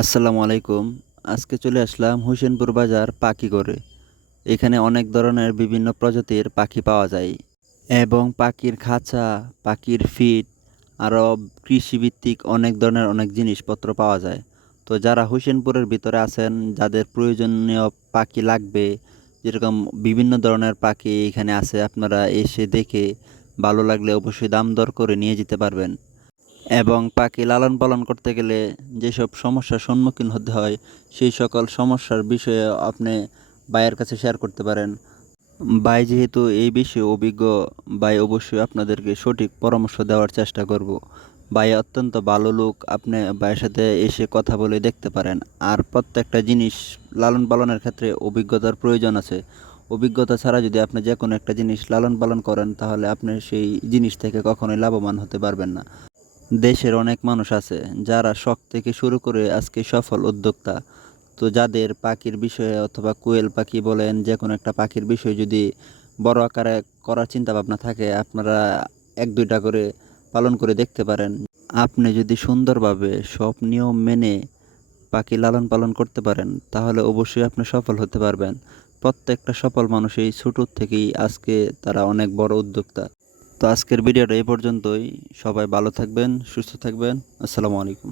আসসালামু আলাইকুম। আজকে চলে আসলাম হোসেনপুর বাজার পাখিঘরে। এখানে অনেক ধরনের বিভিন্ন প্রজাতির পাখি পাওয়া যায় এবং পাখির খাঁচা, পাখির ফিড আরও কৃষিভিত্তিক অনেক ধরনের অনেক জিনিসপত্র পাওয়া যায়। তো যারা হোসেনপুরের ভিতরে আছেন, যাদের প্রয়োজনীয় পাখি লাগবে, যেরকম বিভিন্ন ধরনের পাখি এখানে আছে, আপনারা এসে দেখে ভালো লাগলে অবশ্যই দাম দর করে নিয়ে যেতে পারবেন। এবং পাখি লালন পালন করতে গেলে যেসব সমস্যার সম্মুখীন হতে হয়, সেই সকল সমস্যার বিষয়ে আপনি ভাইয়ের কাছে শেয়ার করতে পারেন। ভাই যেহেতু এই বিষয়ে অভিজ্ঞ, ভাই অবশ্যই আপনাদেরকে সঠিক পরামর্শ দেওয়ার চেষ্টা করব। ভাই অত্যন্ত ভালো লোক, আপনি ভাইয়ের সাথে এসে কথা বলে দেখতে পারেন। আর প্রত্যেকটা জিনিস লালন পালনের ক্ষেত্রে অভিজ্ঞতার প্রয়োজন আছে। অভিজ্ঞতা ছাড়া যদি আপনি যে কোনো একটা জিনিস লালন পালন করেন, তাহলে আপনি সেই জিনিস থেকে কখনোই লাভবান হতে পারবেন না। দেশের অনেক মানুষ আছে যারা শখ থেকে শুরু করে আজকে সফল উদ্যোক্তা। তো যাদের পাখির বিষয়ে অথবা কোয়েল পাখি বলেন, যে কোনো একটা পাখির বিষয়ে যদি বড় আকারে করার চিন্তা ভাবনা থাকে, আপনারা এক দুইটা করে পালন করে দেখতে পারেন। আপনি যদি সুন্দরভাবে সব নিয়ম মেনে পাখি লালন পালন করতে পারেন, তাহলে অবশ্যই আপনি সফল হতে পারবেন। প্রত্যেকটা সফল মানুষ এই ছোটোর থেকেই আজকে তারা অনেক বড় উদ্যোক্তা। তো আজকের ভিডিওটা এই পর্যন্তই। সবাই ভালো থাকবেন, সুস্থ থাকবেন। আসসালামু আলাইকুম।